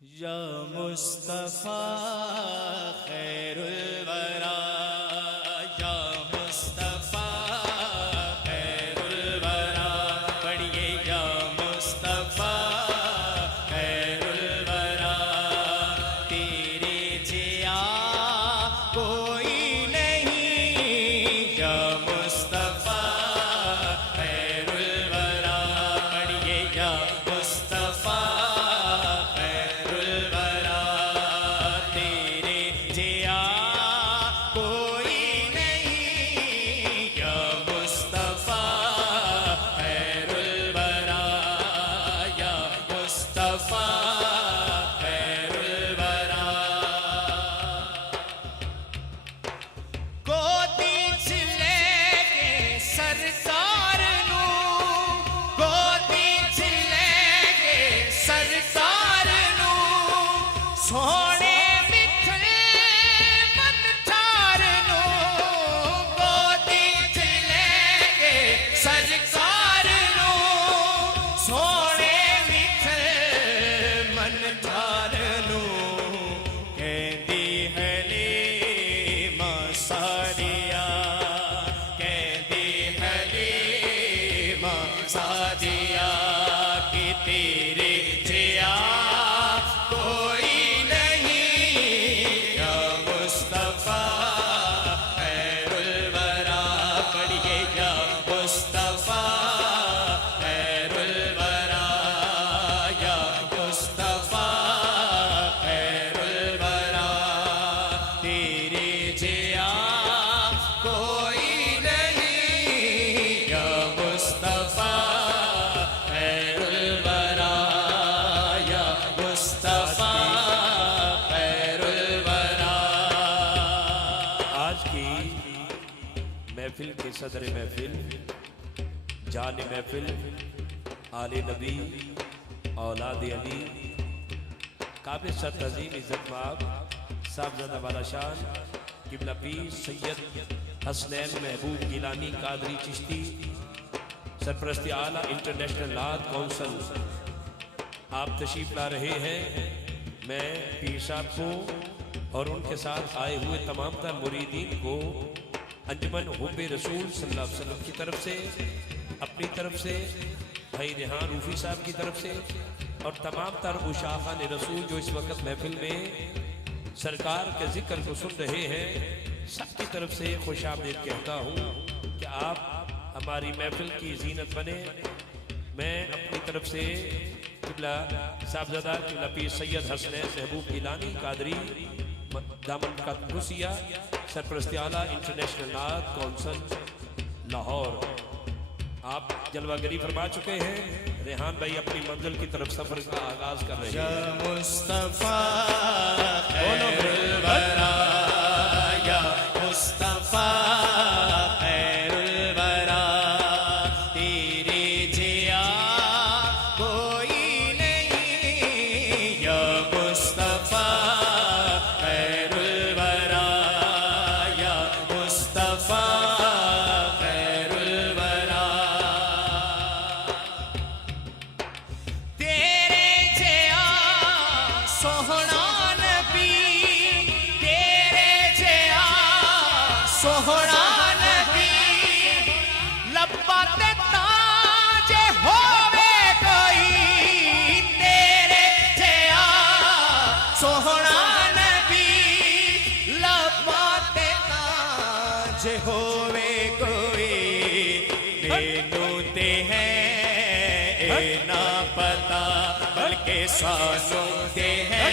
या मुस्तफा खैरुल वरा, या मुस्तफा खैरुल वरा, पढ़िए या मुस्तफा खैरुल वरा। तेरे जिया कोई नहीं, या मुस्तफा खैरुल वरा, पढ़िए या मुस्तफा सोने मिठल मन ठार नू, गोदी च लेके सरकार नू। सोने मिठल मन ठार नू, कहती हलीमा सादिया, कहती हलीमा सादिया कि तेरे जिया महफिल के सदर महफिल जान महफिल आले नबी औलाद अली काबिल सर तज़ीम इज़्ज़त माब साहबज़ादा वाला शान क़िबला पीर सैयद हसनैन महबूब गिलानी कादरी चिश्ती सरपरस्ती आला इंटरनेशनल नात कौंसल आप तशरीफ ला रहे हैं। मैं पीर साहब को और उनके साथ आए हुए तमाम तर मुरीदीन को अंजुमन हुब्बे रसूल सल्लल्लाहु अलैहि वसल्लम की तरफ से, अपनी तरफ से, भाई रेहान रूफी साहब की तरफ से और तमाम तर उशाक़ान रसूल जो इस वक्त महफिल में सरकार के जिक्र को सुन रहे हैं, सबकी तरफ से खुश आमदीद कहता हूँ कि आप हमारी महफिल की जीनत बने। मैं अपनी तरफ से क़िबला साहबज़ादा क़िबला पीर सैयद हसनैन महबूब गिलानी कादरी दामन का रुसिया सरपरस्ती आला इंटरनेशनल नात कौंसल लाहौर, आप जलवागरी फरमा चुके हैं। रेहान भाई अपनी मंजिल की तरफ सफर का आगाज कर रहे हैं। मुस्तफा खैरुल वरा, या मुस्तफा खैरुल वरा, तेरे जिया कोई नहीं, या मुस्तफा सोहना नबी लब्बा ते ताजे होवे कोई, तेरे जिया सोहना नबी लब्बा ते ताजे होवे कोई। मैनू ते है ना पता बल्कि सानू ते है